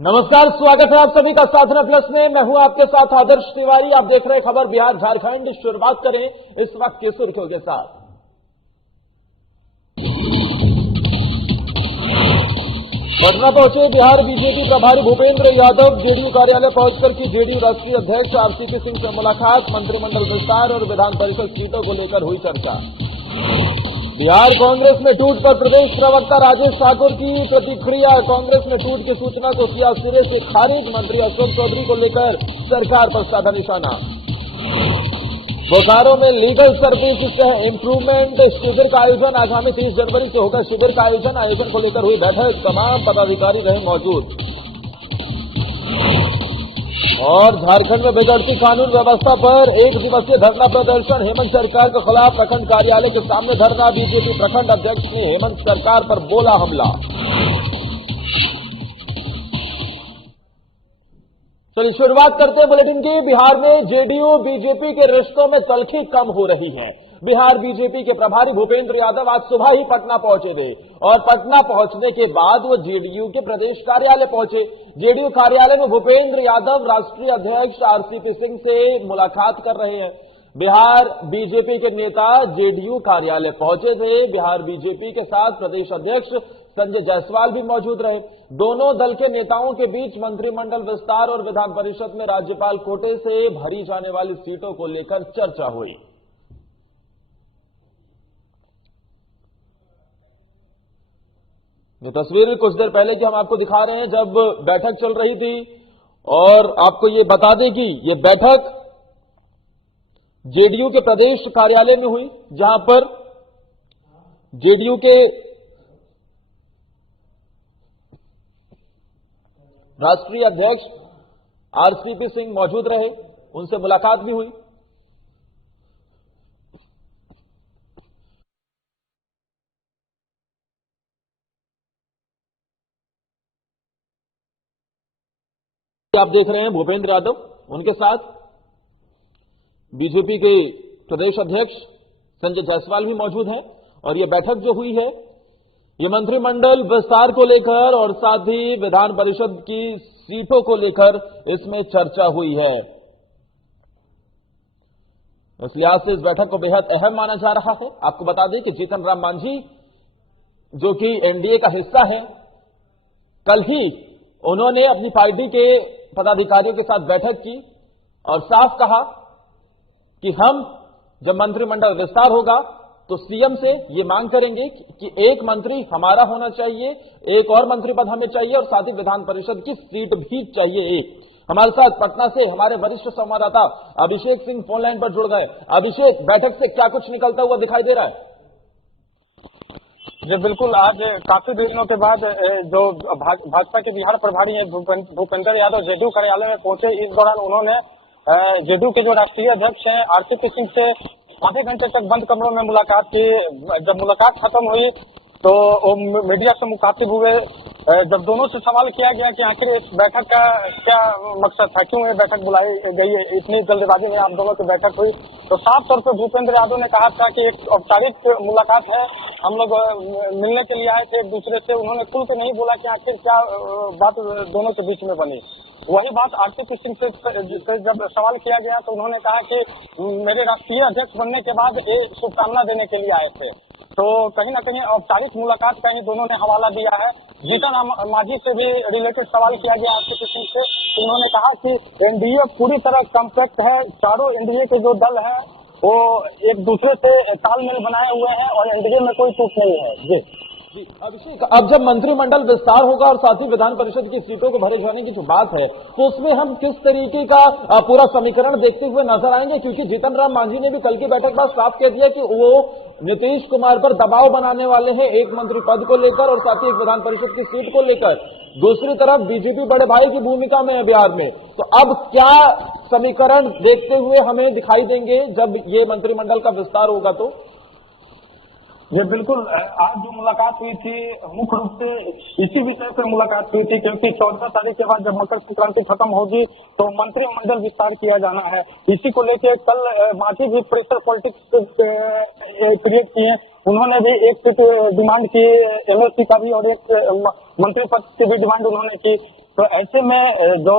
नमस्कार, स्वागत है आप सभी का साधना प्लस में। मैं हूं आपके साथ आदर्श तिवारी। आप देख रहे हैं खबर बिहार झारखंड। शुरुआत करें इस वक्त की सुर्खियों के साथ। पटना पहुंचे बिहार बीजेपी प्रभारी भूपेंद्र यादव। जेडीयू कार्यालय पहुंचकर की जेडीयू राष्ट्रीय अध्यक्ष आरसीपी सिंह से मुलाकात। मंत्रिमंडल विस्तार और विधान परिषद सीटों को लेकर हुई चर्चा। बिहार कांग्रेस में टूट पर प्रदेश प्रवक्ता राजेश ठाकुर की प्रतिक्रिया। कांग्रेस में टूट की सूचना को किया सिरे से खारिज। मंत्री अशोक चौधरी को लेकर सरकार पर साधा निशाना। बोकारो में लीगल सर्विस इंप्रूवमेंट शिविर का आयोजन। आगामी 30 जनवरी से होगा शिविर का आयोजन को लेकर हुई बैठक। तमाम पदाधिकारी रहे मौजूद। और झारखंड में बिगड़ती कानून व्यवस्था पर 1 दिवसीय धरना प्रदर्शन। हेमंत सरकार के खिलाफ प्रखंड कार्यालय के सामने धरना। बीजेपी प्रखंड अध्यक्ष ने हेमंत सरकार पर बोला हमला। चलिए शुरुआत करते हैं बुलेटिन की। बिहार में जेडीयू बीजेपी के रिश्तों में तल्खी कम हो रही है। बिहार बीजेपी के प्रभारी भूपेंद्र यादव आज सुबह ही पटना पहुंचे थे और पटना पहुंचने के बाद वो जेडीयू के प्रदेश कार्यालय पहुंचे। जेडीयू कार्यालय में भूपेंद्र यादव राष्ट्रीय अध्यक्ष आरसीपी सिंह से मुलाकात कर रहे हैं। बिहार बीजेपी के नेता जेडीयू कार्यालय पहुंचे थे। बिहार बीजेपी के साथ प्रदेश अध्यक्ष संजय जायसवाल भी मौजूद रहे। दोनों दल के नेताओं के बीच मंत्रिमंडल विस्तार और विधान परिषद में राज्यपाल कोटे से भरी जाने वाली सीटों को लेकर चर्चा हुई। ये तस्वीर कुछ देर पहले की हम आपको दिखा रहे हैं, जब बैठक चल रही थी। और आपको ये बता दें कि ये बैठक जेडीयू के प्रदेश कार्यालय में हुई, जहां पर जेडीयू के राष्ट्रीय अध्यक्ष आरसीपी सिंह मौजूद रहे। उनसे मुलाकात भी हुई। आप देख रहे हैं भूपेंद्र यादव, उनके साथ बीजेपी के प्रदेश अध्यक्ष संजय जायसवाल भी मौजूद हैं। और यह बैठक जो हुई है, ये मंत्रिमंडल विस्तार को लेकर और साथ ही विधान परिषद की सीटों को लेकर इसमें चर्चा हुई है। इस लिहाज से इस बैठक को बेहद अहम माना जा रहा है। आपको बता दें कि जीतन राम मांझी, जो कि एनडीए का हिस्सा है, कल ही उन्होंने अपनी पार्टी के पदाधिकारियों के साथ बैठक की और साफ कहा कि हम जब मंत्रिमंडल विस्तार होगा तो सीएम से ये मांग करेंगे कि एक मंत्री हमारा होना चाहिए, एक और मंत्री पद हमें चाहिए और साथ ही विधान परिषद की सीट भी चाहिए एक। हमारे साथ पटना से हमारे वरिष्ठ संवाददाता अभिषेक सिंह फोन लाइन पर जुड़ गए। अभिषेक, बैठक से क्या कुछ निकलता हुआ दिखाई दे रहा है? जी बिल्कुल, आज काफी दिनों के बाद जो भाजपा के बिहार प्रभारी हैं भूपेंद्र यादव जेडीयू कार्यालय में पहुंचे। इस दौरान उन्होंने जेडीयू के जो राष्ट्रीय अध्यक्ष हैं आरसीपी सिंह से आधे घंटे तक बंद कमरों में मुलाकात की। जब मुलाकात खत्म हुई तो वो मीडिया से मुखातिब हुए। जब दोनों से सवाल किया गया कि आखिर इस बैठक का क्या मकसद था, क्यों ये बैठक बुलाई गई है, इतनी जल्दबाजी में आप दोनों की बैठक हुई, तो साफ तौर पर भूपेंद्र यादव ने कहा था कि एक औपचारिक मुलाकात है, हम लोग मिलने के लिए आए थे एक दूसरे से। उन्होंने खुल के नहीं बोला कि आखिर क्या बात दोनों के बीच में बनी। वही बात आरसीपी सिंह से जब सवाल किया गया तो उन्होंने कहा कि मेरे राष्ट्रीय अध्यक्ष बनने के बाद ये शुभकामना देने के लिए आए थे। तो कहीं ना कहीं औपचारिक मुलाकात का ही दोनों ने हवाला दिया है। जीतन राम मांझी से भी रिलेटेड सवाल किया गया आरसीपी सिंह से। तो उन्होंने कहा कि एनडीए पूरी तरह कॉम्पैक्ट है, चारों एनडीए के जो दल है वो एक दूसरे से तालमेल बनाए हुए हैं और एनडीए में कोई टूट नहीं है। जी अभिषेक, अब जब मंत्रिमंडल विस्तार होगा और साथ ही विधान परिषद की सीटों को भरे जाने की जो बात है, तो उसमें हम किस तरीके का पूरा समीकरण देखते हुए नजर आएंगे? क्योंकि जीतन राम मांझी ने भी कल की बैठक बाद साफ कह दिया कि वो नीतीश कुमार पर दबाव बनाने वाले हैं एक मंत्री पद को लेकर और साथ ही एक विधान परिषद की सीट को लेकर। दूसरी तरफ बीजेपी बड़े भाई की भूमिका में है बिहार में। तो अब क्या समीकरण देखते हुए हमें दिखाई देंगे जब ये मंत्रिमंडल का विस्तार होगा? तो ये बिल्कुल, आज जो मुलाकात हुई थी मुख्य रूप से इसी विषय पर मुलाकात हुई थी, क्योंकि 14 तारीख के बाद जब मकर संक्रांति खत्म होगी तो मंत्रिमंडल विस्तार किया जाना है। इसी को लेकर कल मांझी भी प्रेशर पॉलिटिक्स क्रिएट किए। उन्होंने भी एक सीट डिमांड की एलओसी का भी और एक मंत्री पद की भी डिमांड उन्होंने की। तो ऐसे में जो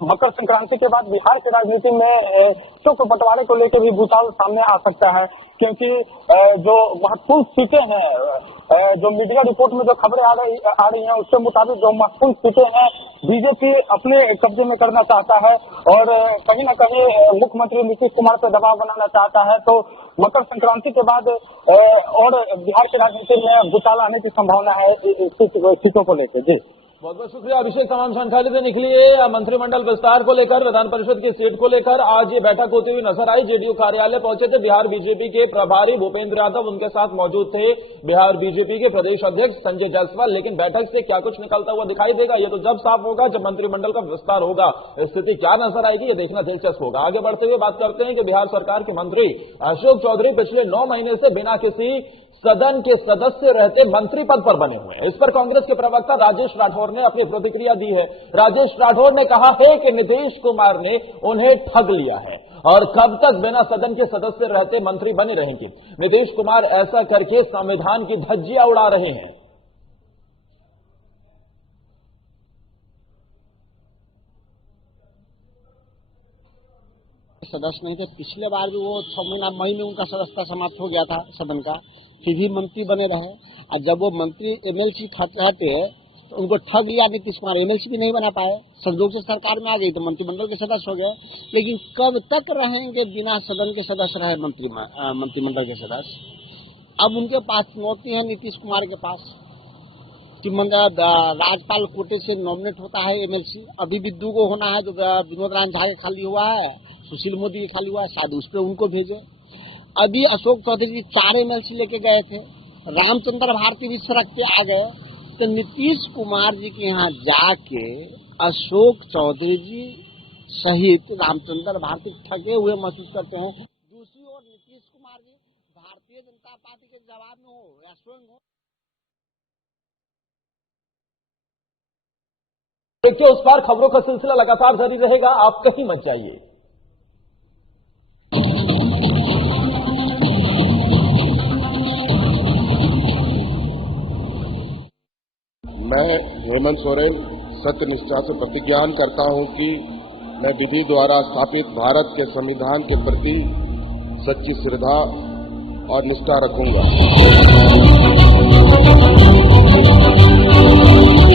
मकर संक्रांति के बाद बिहार की राजनीति में सीटों के बंटवारे को लेकर भी भूचाल सामने आ सकता है, क्योंकि जो महत्वपूर्ण सीटें हैं, जो मीडिया रिपोर्ट में जो खबरें आ रही हैं उसके मुताबिक जो महत्वपूर्ण सीटें हैं बीजेपी अपने कब्जे में करना चाहता है और कहीं न कहीं मुख्यमंत्री नीतीश कुमार पर दबाव बनाना चाहता है। तो मकर संक्रांति के बाद और बिहार की राजनीति में भूचाल आने की संभावना है सीटों को लेकर। जी बहुत बहुत शुक्रिया अभिषेक, तमाम जानकारी देने के लिए। मंत्रिमंडल विस्तार को लेकर, विधान परिषद की सीट को लेकर आज ये बैठक होती हुई नजर आई। जेडीयू कार्यालय पहुंचे थे बिहार बीजेपी के प्रभारी भूपेंद्र यादव, उनके साथ मौजूद थे बिहार बीजेपी के प्रदेश अध्यक्ष संजय जायसवाल। लेकिन बैठक से क्या कुछ निकलता हुआ दिखाई देगा, ये तो जब साफ होगा जब मंत्रिमंडल का विस्तार होगा। स्थिति क्या नजर आएगी ये देखना दिलचस्प होगा। आगे बढ़ते हुए बात करते हैं कि बिहार सरकार के मंत्री अशोक चौधरी पिछले 9 महीने से बिना किसी सदन के सदस्य रहते मंत्री पद पर बने हुए हैं। इस पर कांग्रेस के प्रवक्ता राजेश राठौर ने अपनी प्रतिक्रिया दी है। राजेश राठौर ने कहा है कि नीतीश कुमार ने उन्हें ठग लिया है और कब तक बिना सदन के सदस्य रहते मंत्री बने रहेंगे। नीतीश कुमार ऐसा करके संविधान की धज्जियां उड़ा रहे हैं। सदस्य नहीं थे, पिछले बार भी वो 6 महीने में उनका सदस्यता समाप्त हो गया था सदन का, फिर भी मंत्री बने रहे। और जब वो मंत्री एमएलसी हटे तो उनको ठग लिया नीतीश कुमार, एमएलसी भी नहीं बना पाए, संजोग से सरकार में आ गई तो मंत्रिमंडल के सदस्य हो गए। लेकिन कब तक रहेंगे बिना सदन के सदस्य रहे मंत्रिमंडल के सदस्य। अब उनके पास चुनौती है नीतीश कुमार के पास कि राज्यपाल कोटे से नॉमिनेट होता है एमएलसी, अभी भी 2 को होना है, जो विनोद राम झा के खाली हुआ है, सुशील मोदी के खाली हुआ है, शायद उस पर उनको भेजे। अभी अशोक चौधरी जी 4 एमएलसी लेके गए थे, रामचंद्र भारती भी सड़क पे आ गए। तो नीतीश कुमार जी के यहाँ जाके अशोक चौधरी जी सहित रामचंद्र भारती ठगे हुए महसूस करते हैं। दूसरी ओर नीतीश कुमार जी भारतीय जनता पार्टी के जवाब में हो या स्वयं हो, देखिए उस पार खबरों का सिलसिला लगातार जारी रहेगा, आप कहीं मत जाइए। मैं हेमंत सोरेन सत्य निष्ठा से प्रतिज्ञान करता हूं कि मैं विधि द्वारा स्थापित भारत के संविधान के प्रति सच्ची श्रद्धा और निष्ठा रखूंगा।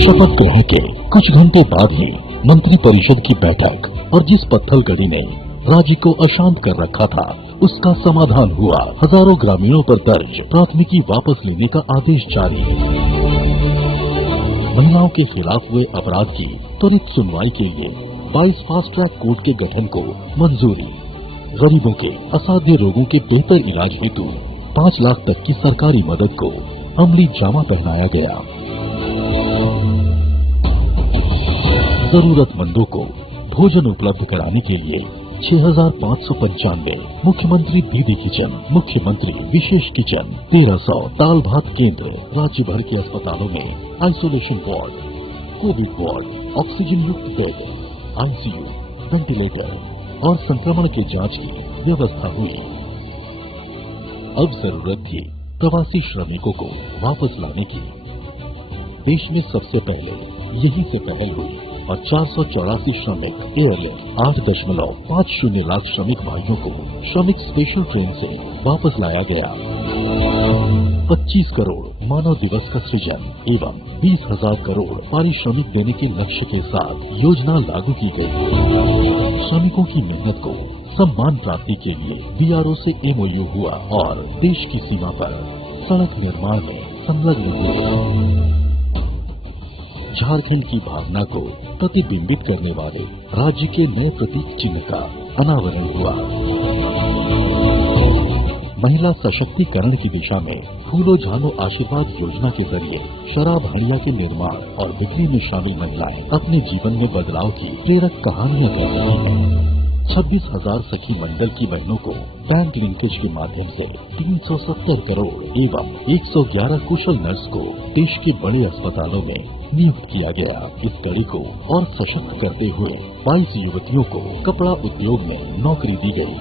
शपथ ग्रहण के कुछ घंटे बाद ही मंत्रिपरिषद की बैठक और जिस पत्थलगड़ी ने राज्य को अशांत कर रखा था उसका समाधान हुआ। हजारों ग्रामीणों पर दर्ज प्राथमिकी वापस लेने का आदेश जारी। महिलाओं के खिलाफ हुए अपराध की त्वरित सुनवाई के लिए 22 फास्ट ट्रैक कोर्ट के गठन को मंजूरी। गरीबों के असाध्य रोगों के बेहतर इलाज हेतु 5 लाख तक की सरकारी मदद को अमली जामा पहनाया गया। जरूरतमंदों को भोजन उपलब्ध कराने के लिए 6595 मुख्यमंत्री दीदी किचन, मुख्यमंत्री विशेष किचन, 1300 दाल भात केंद्र, राज्य भर के अस्पतालों में isolation ward, Covid ward, oxygen युक्त बेड, आईसीयू, वेंटिलेटर और संक्रमण के जांच की व्यवस्था हुई। अब जरूरत थी प्रवासी श्रमिकों को वापस लाने की। देश में सबसे पहले यही से पहल हुई और 484 श्रमिक एयरलिफ्ट 8.50 लाख श्रमिक भाइयों को श्रमिक स्पेशल ट्रेन से वापस लाया गया। 25 करोड़ मानव दिवस का सृजन एवं 20,000 करोड़ पारिश्रमिक देने के लक्ष्य के साथ योजना लागू की गई। श्रमिकों की मेहनत को सम्मान प्राप्ति के लिए बीआरओ से एमओयू हुआ और देश की सीमा पर सड़क निर्माण में संलग्न हुए। झारखंड की भावना को प्रतिबिंबित करने वाले राज्य के नए प्रतीक चिन्ह का अनावरण हुआ। महिला सशक्तिकरण की दिशा में फूलो झानो आशीर्वाद योजना के जरिए शराब हड़िया के निर्माण और बिक्री में शामिल महिलाएं अपने जीवन में बदलाव की प्रेरक कहानियां कह रही हैं। 26,000 सखी मंडल की बहनों को बैंक लिंकेज के माध्यम से 370 करोड़ एवं 111 कुशल नर्स को देश के बड़े अस्पतालों में नियुक्त किया गया। इस कड़ी को और सशक्त करते हुए 22 युवतियों को कपड़ा उद्योग में नौकरी दी गई।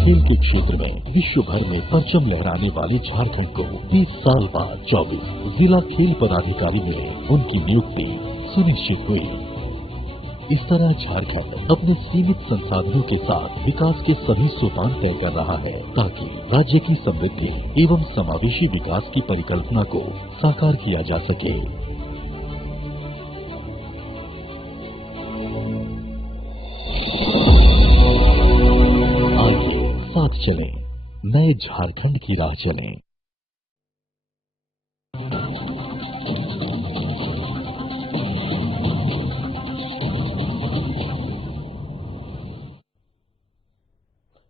खेल के क्षेत्र में विश्व भर में परचम लहराने वाले झारखंड को 30 साल बाद 24 जिला खेल पदाधिकारी मिले, उनकी नियुक्ति सुनिश्चित हुई। इस तरह झारखंड अपने सीमित संसाधनों के साथ विकास के सभी सोपान तय कर रहा है ताकि राज्य की समृद्धि एवं समावेशी विकास की परिकल्पना को साकार किया जा सके। आइए साथ चलें, नए झारखंड की राह चलें।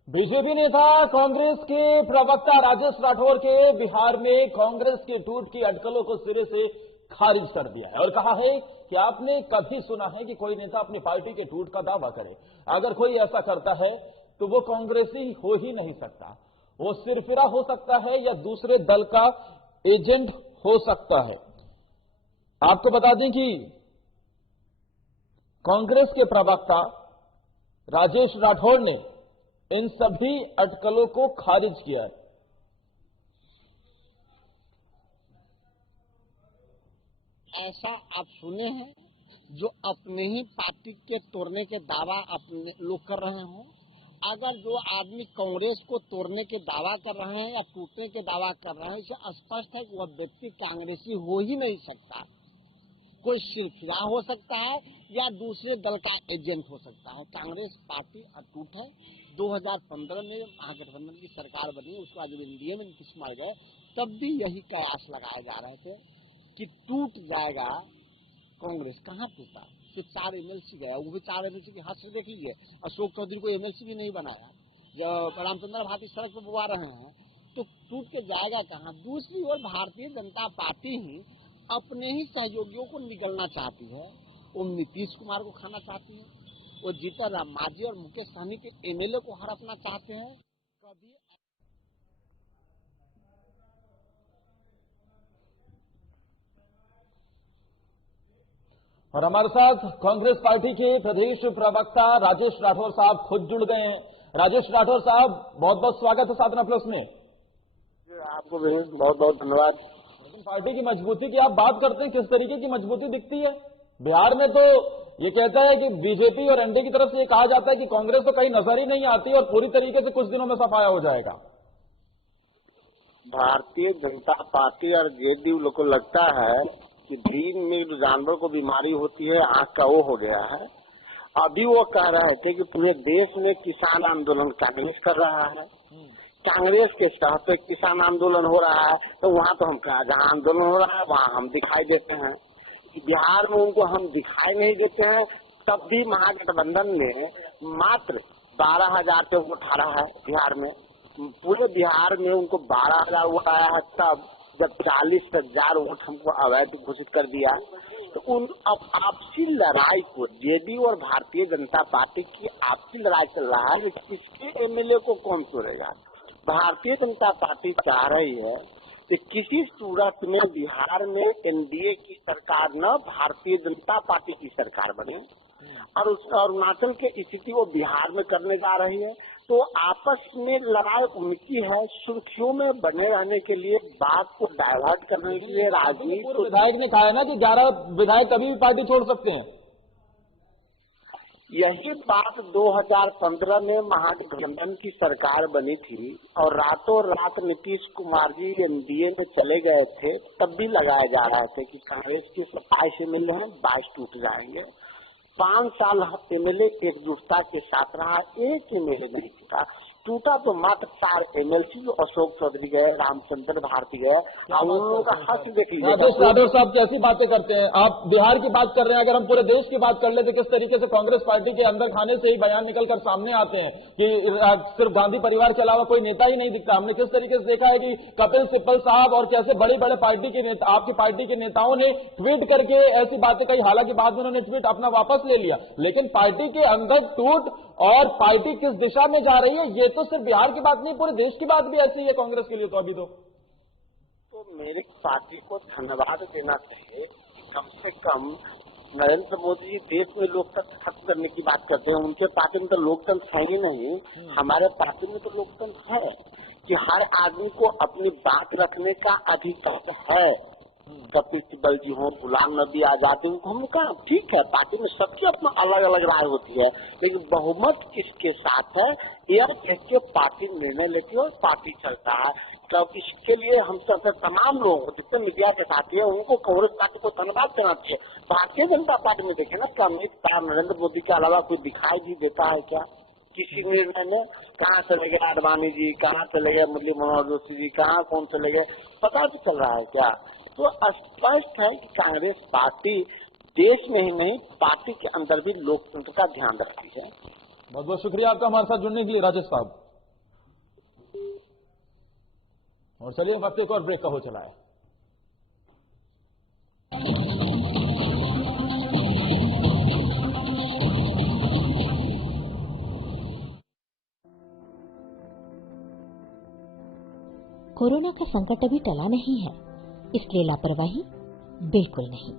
बीजेपी नेता कांग्रेस के प्रवक्ता राजेश राठौर के बिहार में कांग्रेस के टूट की अटकलों को सिरे से खारिज कर दिया है और कहा है कि आपने कभी सुना है कि कोई नेता अपनी पार्टी के टूट का दावा करे? अगर कोई ऐसा करता है तो वो कांग्रेसी हो ही नहीं सकता। वो सिरफिरा हो सकता है या दूसरे दल का एजेंट हो सकता है। आपको बता दें कि कांग्रेस के प्रवक्ता राजेश राठौर ने इन सभी अटकलों को खारिज किया है। ऐसा आप सुने हैं जो अपने ही पार्टी के तोड़ने के दावा अपने लोग कर रहे हों? अगर जो आदमी कांग्रेस को तोड़ने के दावा कर रहे हैं या टूटने के दावा कर रहे हैं, इसे स्पष्ट है कि वह व्यक्ति कांग्रेसी हो ही नहीं सकता। कोई सिरफिरा हो सकता है या दूसरे दल का एजेंट हो सकता है। कांग्रेस पार्टी अटूट है। 2015 में महागठबंधन की सरकार बनी, उसके बाद जब एनडीए में नीतीश कुमार गए तब भी यही कयास लगाए जा रहे थे कि टूट जाएगा कांग्रेस। कहाँ टूटा? तो 4 एमएलसी गया, वो भी 4 एमएलसी की हाथ से देख लीजिए। अशोक चौधरी को एमएलसी भी नहीं बनाया। जब रामचंद्र भारती सड़क पर बुआ रहे हैं तो टूट के जाएगा कहाँ? दूसरी ओर भारतीय जनता पार्टी ही अपने ही सहयोगियों को निगलना चाहती है। वो नीतीश कुमार को खाना चाहती है, वो जीतन राम मांझी और मुकेश सहनी के एमएलए को हड़पना चाहते हैं। कभी और हमारे साथ कांग्रेस पार्टी के प्रदेश प्रवक्ता राजेश राठौर साहब खुद जुड़ गए हैं। राजेश राठौर साहब, बहुत बहुत स्वागत है साधना प्लस में। आपको भी बहुत बहुत धन्यवाद। लेकिन पार्टी की मजबूती की आप बात करते हैं, किस तरीके की मजबूती दिखती है? बिहार में तो ये कहता है कि बीजेपी और एनडीए की तरफ से ये कहा जाता है कि कांग्रेस तो कहीं नजर ही नहीं आती और पूरी तरीके से कुछ दिनों में सफाया हो जाएगा। भारतीय जनता पार्टी और जेडीयू लोग को लगता है कि दिन में जो जानवर को बीमारी होती है, आंख का वो हो गया है। अभी वो कह रहे थे कि पूरे देश में किसान आंदोलन कांग्रेस कर रहा है, कांग्रेस के तहत पे किसान आंदोलन हो रहा है, तो वहाँ तो हम जहाँ आंदोलन हो रहा है वहाँ हम दिखाई देते हैं। बिहार में उनको हम दिखाई नहीं देते हैं। तब भी महागठबंधन ने मात्र 12,000 पे वोट हारा है बिहार में। पूरे बिहार में उनको 12,000 वोट आया है, तब जब 40,000 वोट हमको अवैध घोषित कर दिया। तो उन अब आपसी लड़ाई को जेडीयू और भारतीय जनता पार्टी की आपसी लड़ाई चल रहा है, किसके एमएलए को कौन तोड़ेगा। भारतीय जनता पार्टी चाह रही है कि किसी सूरत में बिहार में एनडीए की सरकार न भारतीय जनता पार्टी की सरकार बने, और उस अरुणाचल के स्थिति वो बिहार में करने जा रही है। तो आपस में लड़ाई उनकी है, सुर्खियों में बने रहने के लिए, बात को डाइवर्ट करने के लिए राजनीति। विधायक ने कहा है ना कि 11 विधायक कभी भी पार्टी छोड़ सकते हैं। यही बात 2015 में महागठबंधन की सरकार बनी थी और रातों रात नीतीश कुमार जी एनडीए में चले गए थे, तब भी लगाए जा रहे थे कि कांग्रेस के 27 एमएलए हैं, 22 टूट जाएंगे। 5 साल एमएलए एकजुटता के साथ रहा, एक एमएलए नहीं टूटा तो मात्र 4 एमएलसी जो अशोक चौधरी गए, रामचंद्र भारती गए, उन लोगों का हक देख लीजिए। राजेश राठौर साहब कैसी बातें करते हैं आप? बिहार की बात कर रहे हैं, अगर हम पूरे देश की बात कर ले तो किस तरीके से कांग्रेस पार्टी के अंदर खाने से ही बयान निकलकर सामने आते हैं कि सिर्फ गांधी परिवार के अलावा कोई नेता ही नहीं दिखता। हमने किस तरीके से देखा है कि कपिल सिब्बल साहब और कैसे बड़े बड़े पार्टी के नेता, आपकी पार्टी के नेताओं ने ट्वीट करके ऐसी बातें कही, हालांकि बाद में उन्होंने ट्वीट अपना वापस ले लिया, लेकिन पार्टी के अंदर टूट और पार्टी किस दिशा में जा रही है, ये तो सिर्फ बिहार की बात नहीं, पूरे देश की बात भी ऐसी है कांग्रेस के लिए। तो अभी तो मेरी पार्टी को धन्यवाद देना चाहिए कि कम से कम नरेंद्र मोदी जी देश में लोकतंत्र खत्म करने की बात करते हैं। उनके पार्टी में तो लोकतंत्र है ही नहीं। हमारे पार्टी में तो लोकतंत्र है कि हर आदमी को अपनी बात रखने का अधिकार है। कपिल सिब्बल जी हो, गुलाम नबी आजाद, उनको हमने कहा ठीक है, पार्टी में सबकी अपना अलग अलग राय होती है, लेकिन बहुमत किसके साथ है यह देख के पार्टी निर्णय लेती है और पार्टी चलता है। तो इसके लिए हम सब तमाम लोग जितने मीडिया के साथी है उनको कांग्रेस पार्टी को धन्यवाद देना चाहिए। भारतीय जनता पार्टी में देखे ना कि अमित शाह नरेंद्र मोदी के अलावा कोई दिखाई भी देता है क्या किसी निर्णय में? कहाँ चले गए आडवाणी जी, कहाँ चले गए मुरली मनोहर जोशी जी, कहाँ कौन चले गए, पता भी चल रहा है क्या? तो स्पष्ट है कि कांग्रेस पार्टी देश में ही नहीं पार्टी के अंदर भी लोकतंत्र का ध्यान रखती है। बहुत बहुत शुक्रिया आपका हमारे साथ जुड़ने के लिए राजेश साहब। और चलिए वक्त एक और ब्रेक का हो चला है। कोरोना का संकट अभी टला नहीं है, इसलिए लापरवाही बिल्कुल नहीं।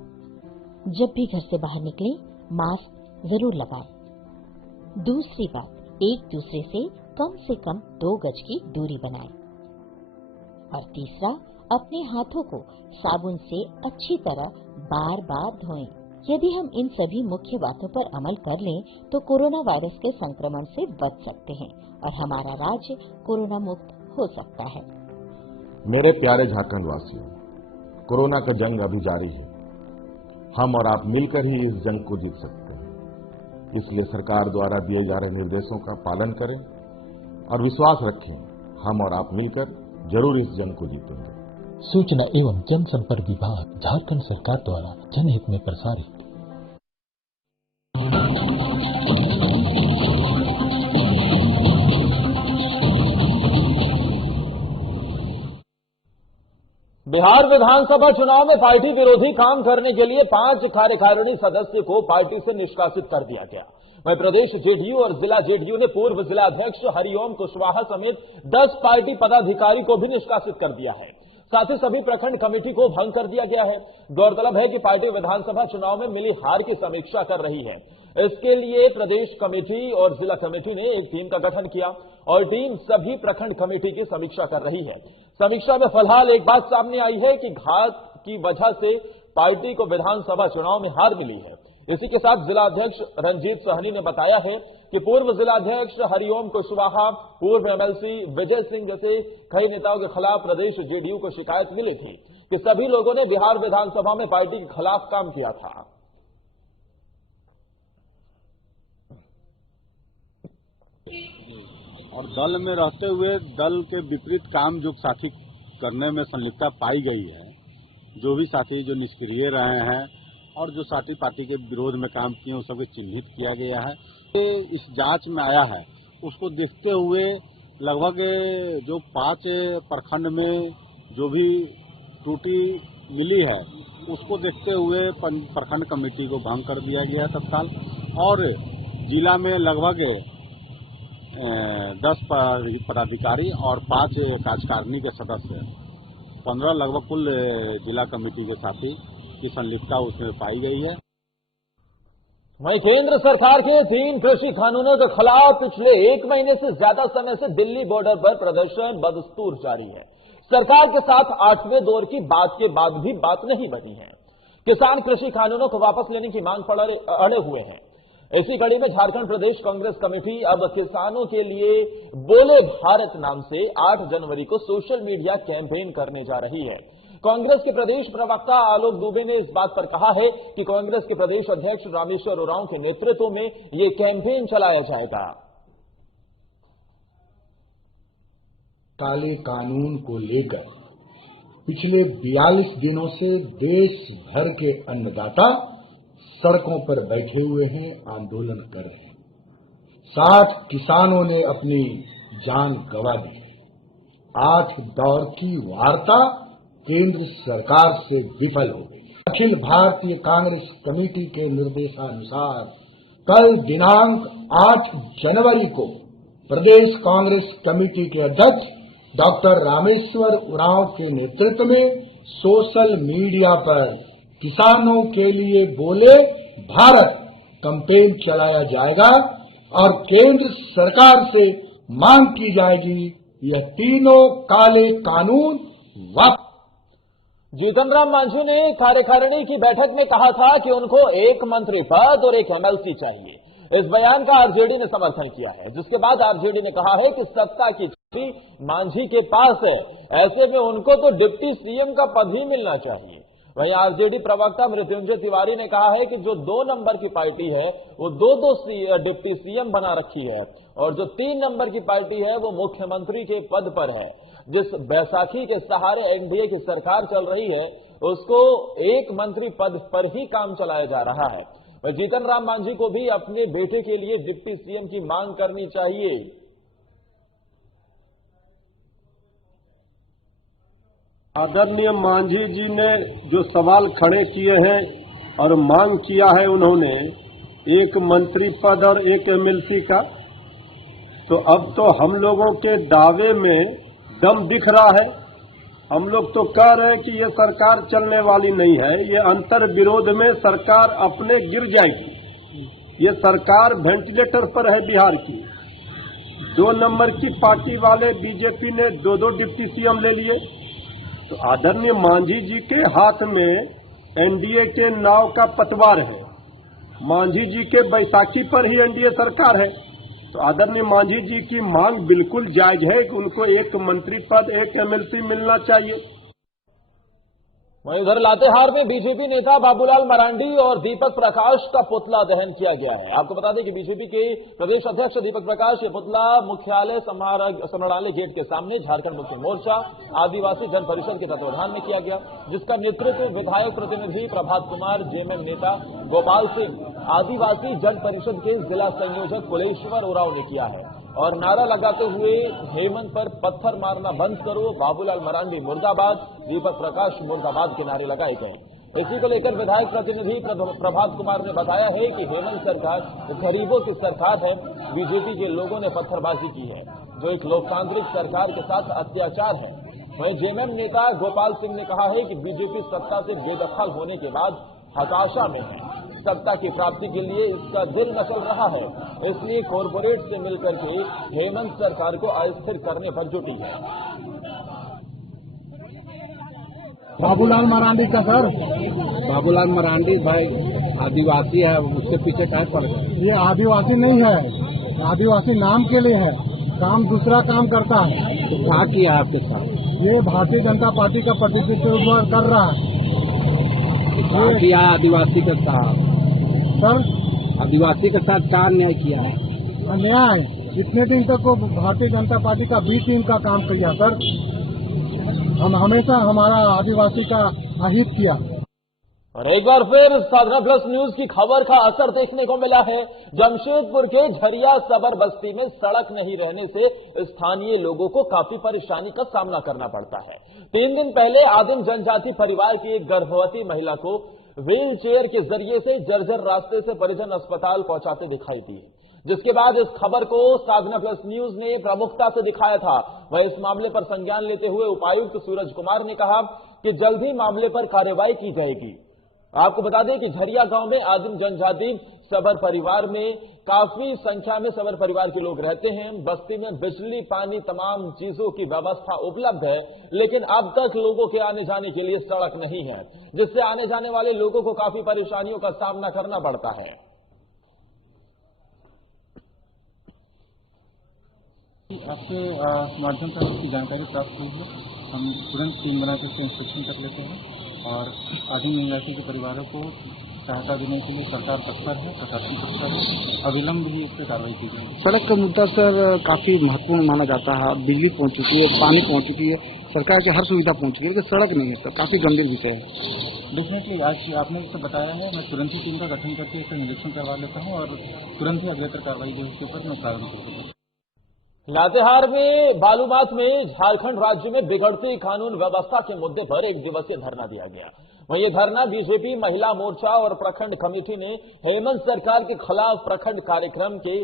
जब भी घर से बाहर निकले मास्क जरूर लगाएं। दूसरी बात, एक दूसरे से कम 2 गज की दूरी बनाएं। और तीसरा, अपने हाथों को साबुन से अच्छी तरह बार बार धोएं। यदि हम इन सभी मुख्य बातों पर अमल कर लें तो कोरोना वायरस के संक्रमण से बच सकते हैं और हमारा राज्य कोरोना मुक्त हो सकता है। मेरे प्यारे झारखंड वासियों, कोरोना का जंग अभी जारी है। हम और आप मिलकर ही इस जंग को जीत सकते हैं। इसलिए सरकार द्वारा दिए जा रहे निर्देशों का पालन करें और विश्वास रखें, हम और आप मिलकर जरूर इस जंग को जीतेंगे। सूचना एवं जनसंपर्क विभाग, झारखंड सरकार द्वारा जनहित में प्रसारित। बिहार विधानसभा चुनाव में पार्टी विरोधी काम करने के लिए 5 कार्यकारिणी सदस्य को पार्टी से निष्कासित कर दिया गया। वहीं प्रदेश जेडीयू और जिला जेडीयू ने पूर्व जिला अध्यक्ष हरिओम कुशवाहा समेत 10 पार्टी पदाधिकारी को भी निष्कासित कर दिया है। साथ ही सभी प्रखंड कमेटी को भंग कर दिया गया है। गौरतलब है कि पार्टी विधानसभा चुनाव में मिली हार की समीक्षा कर रही है। इसके लिए प्रदेश कमेटी और जिला कमेटी ने एक टीम का गठन किया और टीम सभी प्रखंड कमेटी की समीक्षा कर रही है। समीक्षा में फिलहाल एक बात सामने आई है कि घात की वजह से पार्टी को विधानसभा चुनाव में हार मिली है। इसी के साथ जिला अध्यक्ष रंजीत सहनी ने बताया है कि पूर्व जिला अध्यक्ष हरिओम कुशवाहा, पूर्व एमएलसी विजय सिंह जैसे कई नेताओं के खिलाफ प्रदेश जेडीयू को शिकायत मिली थी कि सभी लोगों ने बिहार विधानसभा में पार्टी के खिलाफ काम किया था। और दल में रहते हुए दल के विपरीत काम जो साथी करने में संलिप्तता पाई गई है, जो भी साथी जो निष्क्रिय रहे हैं और जो साथी पार्टी के विरोध में काम किए उन सबको चिन्हित किया गया है। इस जांच में आया है, उसको देखते हुए लगभग जो 5 प्रखंड में जो भी त्रुटि मिली है उसको देखते हुए प्रखंड कमेटी को भंग कर दिया गया तत्काल। और जिला में लगभग 10 पदाधिकारी और 5 कार्यकारिणी के सदस्य, 15 लगभग कुल जिला कमेटी के साथी की संलिप्तता उसमें पाई गई है। वहीं केंद्र सरकार के 3 कृषि कानूनों के खिलाफ पिछले 1 महीने से ज्यादा समय से दिल्ली बॉर्डर पर प्रदर्शन बदस्तूर जारी है। सरकार के साथ 8वें दौर की बात के बाद भी बात नहीं बनी है। किसान कृषि कानूनों को वापस लेने की मांग पर अड़े हुए हैं। इसी कड़ी में झारखंड प्रदेश कांग्रेस कमेटी अब किसानों के लिए बोले भारत नाम से 8 जनवरी को सोशल मीडिया कैंपेन करने जा रही है। कांग्रेस के प्रदेश प्रवक्ता आलोक दुबे ने इस बात पर कहा है कि कांग्रेस के प्रदेश अध्यक्ष रामेश्वर उरांव के नेतृत्व में ये कैंपेन चलाया जाएगा। काले कानून को लेकर पिछले 42 दिनों से देश भर के अन्नदाता सड़कों पर बैठे हुए हैं, आंदोलन कर रहे हैं। 7 किसानों ने अपनी जान गंवा दी। 8 दौर की वार्ता केंद्र सरकार से विफल हो गई। अखिल भारतीय कांग्रेस कमेटी के निर्देशानुसार कल दिनांक 8 जनवरी को प्रदेश कांग्रेस कमेटी के अध्यक्ष डॉक्टर रामेश्वर उरांव के नेतृत्व में सोशल मीडिया पर किसानों के लिए बोले भारत कैंपेन चलाया जाएगा और केंद्र सरकार से मांग की जाएगी यह तीनों काले कानून वापस। जीतन राम मांझी ने कार्यकारिणी की बैठक में कहा था कि उनको एक मंत्री पद और एक एमएलसी चाहिए। इस बयान का आरजेडी ने समर्थन किया है, जिसके बाद आरजेडी ने कहा है कि सत्ता की चाबी मांझी के पास है, ऐसे में उनको तो डिप्टी सीएम का पद ही मिलना चाहिए। वहीं आरजेडी प्रवक्ता मृत्युंजय तिवारी ने कहा है कि जो 2 नंबर की पार्टी है वो दो डिप्टी सीएम बना रखी है और जो 3 नंबर की पार्टी है वो मुख्यमंत्री के पद पर है। जिस बैसाखी के सहारे एनडीए की सरकार चल रही है उसको एक मंत्री पद पर ही काम चलाया जा रहा है। वह जीतन राम मांझी को भी अपने बेटे के लिए डिप्टी सीएम की मांग करनी चाहिए। आदरणीय मांझी जी ने जो सवाल खड़े किए हैं और मांग किया है उन्होंने एक मंत्री पद और एक एमएलसी का, तो अब तो हम लोगों के दावे में दम दिख रहा है। हम लोग तो कह रहे हैं कि ये सरकार चलने वाली नहीं है, ये अंतर विरोध में सरकार अपने गिर जाएगी। ये सरकार वेंटिलेटर पर है बिहार की। 2 नंबर की पार्टी वाले बीजेपी ने 2 डिप्टी सीएम ले लिए, तो आदरणीय मांझी जी के हाथ में एनडीए के नाव का पतवार है। मांझी जी के बैसाखी पर ही एनडीए सरकार है, तो आदरणीय मांझी जी की मांग बिल्कुल जायज है कि उनको एक मंत्री पद एक एमएलसी मिलना चाहिए। वहीं उधर लातेहार में बीजेपी नेता बाबूलाल मरांडी और दीपक प्रकाश का पुतला दहन किया गया है। आपको बता दें कि बीजेपी के प्रदेश अध्यक्ष दीपक प्रकाश ये पुतला मुख्यालय संग्रहालय गेट के सामने झारखंड मुक्ति मोर्चा आदिवासी जन परिषद के तत्वाधान में किया गया, जिसका नेतृत्व विधायक प्रतिनिधि प्रभात कुमार, जेएमएम नेता गोपाल सिंह, आदिवासी जन परिषद के जिला संयोजक कुलेश्वर उरांव ने किया है और नारा लगाते हुए हेमंत पर पत्थर मारना बंद करो, बाबूलाल मरांडी मुर्दाबाद, दीपक प्रकाश मुर्दाबाद के नारे लगाए गए। इसी को लेकर विधायक प्रतिनिधि प्रभात कुमार ने बताया है कि हेमंत सरकार गरीबों की सरकार है, बीजेपी के लोगों ने पत्थरबाजी की है, जो एक लोकतांत्रिक सरकार के साथ अत्याचार है। वहीं जेएमएम नेता गोपाल सिंह ने कहा है कि बीजेपी सत्ता से बेदखल होने के बाद हताशा में है, सत्ता की प्राप्ति के लिए इसका दिल मचल रहा है, इसलिए कॉरपोरेट से मिलकर के हेमंत सरकार को अस्थिर करने पर जुटी है। बाबूलाल मरांडी का सर, बाबूलाल मरांडी भाई आदिवासी है, उसके पीछे टाइप पड़ गया। ये आदिवासी नहीं है, आदिवासी नाम के लिए है, काम दूसरा काम करता है। तो क्या किया आपके साथ? ये भारतीय जनता पार्टी का प्रतिनिधित्व कर रहा है। क्या किया आदिवासी के साथ? सर आदिवासी के साथ क्या अन्याय किया? अन्याय इतने दिन तक वो भारतीय जनता पार्टी का बी टीम का काम किया सर। हम हमेशा हमारा आदिवासी का अहित किया। और एक बार फिर साधना प्लस न्यूज की खबर का असर देखने को मिला है। जमशेदपुर के झरिया सबर बस्ती में सड़क नहीं रहने से स्थानीय लोगों को काफी परेशानी का सामना करना पड़ता है। 3 दिन पहले आदिम जनजाति परिवार की एक गर्भवती महिला को व्हील चेयर के जरिए से जर्जर रास्ते से परिजन अस्पताल पहुंचाते दिखाई दिए, जिसके बाद इस खबर को साधना प्लस न्यूज ने प्रमुखता से दिखाया था। वह इस मामले पर संज्ञान लेते हुए उपायुक्त सूरज कुमार ने कहा कि जल्द ही मामले पर कार्रवाई की जाएगी। आपको बता दें कि झरिया गांव में आदिम जनजाति सबर परिवार में काफी संख्या में सबर परिवार के लोग रहते हैं। बस्ती में बिजली, पानी, तमाम चीजों की व्यवस्था उपलब्ध है, लेकिन अब तक लोगों के आने जाने के लिए सड़क नहीं है, जिससे आने जाने वाले लोगों को काफी परेशानियों का सामना करना पड़ता है। आपके माध्यम से आपकी जानकारी प्राप्त हुई है, हम तुरंत टीम बनाकर उसको इंस्पेक्शन कर लेते हैं और आदिम जनजाति के परिवारों को सहायता देने के लिए सरकार तत्पर है, प्रशासन तत्पर है, अविलंब ही इस पर कार्रवाई की जाएगी। सड़क का मुद्दा सर काफी महत्वपूर्ण माना जाता है। बिजली पहुंच चुकी है, पानी पहुंच चुकी है, सरकार की हर सुविधा पहुंच चुकी है, लेकिन सड़क नहीं है सर, काफी गंभीर विषय है। डेफिनेटली आज आपने तो बताया है, मैं तुरंत ही टीम का गठन करके इसका निरीक्षण करवा लेता हूँ और तुरंत ही अग्रेतर कार्रवाई जो इसके ऊपर मैं प्रारंभ कर दूंगा। लातेहार में बालूमाथ में झारखंड राज्य में बिगड़ती कानून व्यवस्था के मुद्दे पर 1 दिवसीय धरना दिया गया। वहीं यह धरना बीजेपी महिला मोर्चा और प्रखंड कमेटी ने हेमंत सरकार के खिलाफ प्रखंड कार्यक्रम के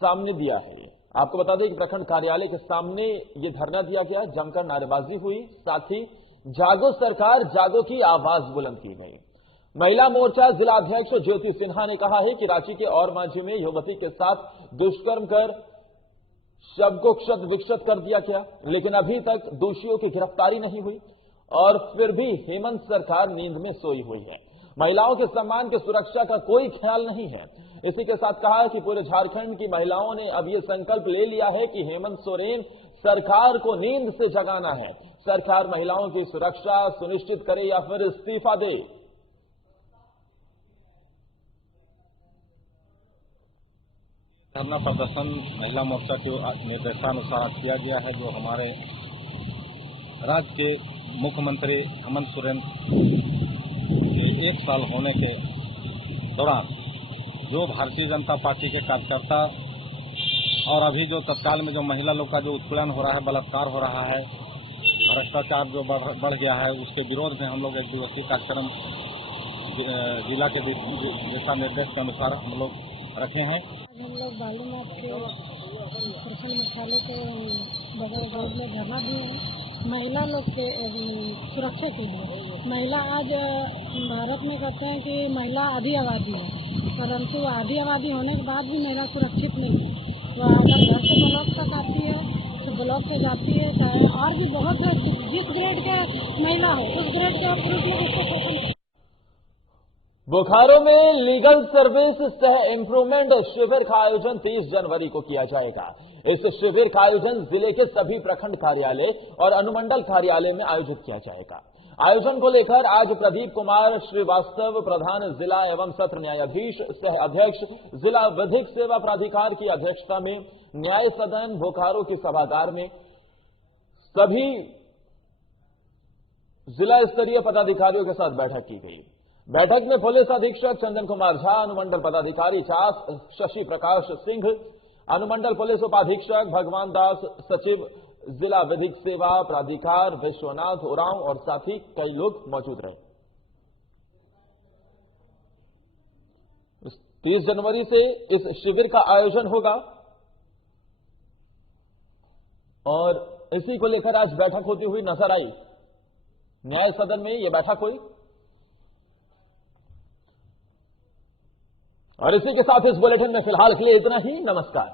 सामने दिया है। आपको बता दें कि प्रखंड कार्यालय के सामने ये धरना दिया गया, जमकर नारेबाजी हुई, साथ ही जागो सरकार जागो की आवाज बुलंद की गई। महिला मोर्चा जिला अध्यक्ष ज्योति सिन्हा ने कहा है कि रांची के और मांझी में युवती के साथ दुष्कर्म कर शव को क्षत विक्षत कर दिया गया, लेकिन अभी तक दोषियों की गिरफ्तारी नहीं हुई और फिर भी हेमंत सरकार नींद में सोई हुई है। महिलाओं के सम्मान की सुरक्षा का कोई ख्याल नहीं है। इसी के साथ कहा कि पूरे झारखंड की महिलाओं ने अब ये संकल्प ले लिया है कि हेमंत सोरेन सरकार को नींद से जगाना है। सरकार महिलाओं की सुरक्षा सुनिश्चित करे या फिर इस्तीफा दे। धरना प्रदर्शन महिला मोर्चा के निर्देशानुसार किया गया है, जो हमारे राज्य के मुख्यमंत्री हेमंत सोरेन के 1 साल होने के दौरान जो भारतीय जनता पार्टी के कार्यकर्ता और अभी जो तत्काल में जो महिला लोग का जो उत्पीड़न हो रहा है, बलात्कार हो रहा है, भ्रष्टाचार जो बढ़ गया है, उसके विरोध में हम लोग 1 दिवसीय कार्यक्रम जिला के दिशा निर्देश के अनुसार हम लोग रखे हैं। हम लोग बालूमाथ के प्रखंड मुख्यालय के बगल रोड में धरना दिए हैं महिला लोग के सुरक्षा के लिए। महिला आज भारत में कहते हैं कि महिला आधी आबादी है, परंतु आधी आबादी होने के बाद भी महिला सुरक्षित नहीं है। तो अगर घर से ब्लॉक तक आती है तो ब्लॉक पे जाती है, चाहे और भी बहुत है, जिस ग्रेड के महिला हो उस ग्रेड के पुरुष लोग उसको पसंद। बोकारो में लीगल सर्विस सह इम्प्रूवमेंट शिविर का आयोजन 30 जनवरी को किया जाएगा। इस शिविर का आयोजन जिले के सभी प्रखंड कार्यालय और अनुमंडल कार्यालय में आयोजित किया जाएगा। आयोजन को लेकर आज प्रदीप कुमार श्रीवास्तव, प्रधान जिला एवं सत्र न्यायाधीश सह अध्यक्ष जिला विधिक सेवा प्राधिकार की अध्यक्षता में न्याय सदन बोकारो के सभागार में सभी जिला स्तरीय पदाधिकारियों के साथ बैठक की गई। बैठक में पुलिस अधीक्षक चंदन कुमार झा, अनुमंडल पदाधिकारी चास शशि प्रकाश सिंह, अनुमंडल पुलिस उपाधीक्षक भगवान दास, सचिव जिला विधिक सेवा प्राधिकार विश्वनाथ उरांव और साथ ही कई लोग मौजूद रहे। 30 जनवरी से इस शिविर का आयोजन होगा और इसी को लेकर आज बैठक होती हुई नजर आई। न्याय सदन में यह बैठक हुई और इसी के साथ इस बुलेटिन में फिलहाल के लिए इतना ही। नमस्कार।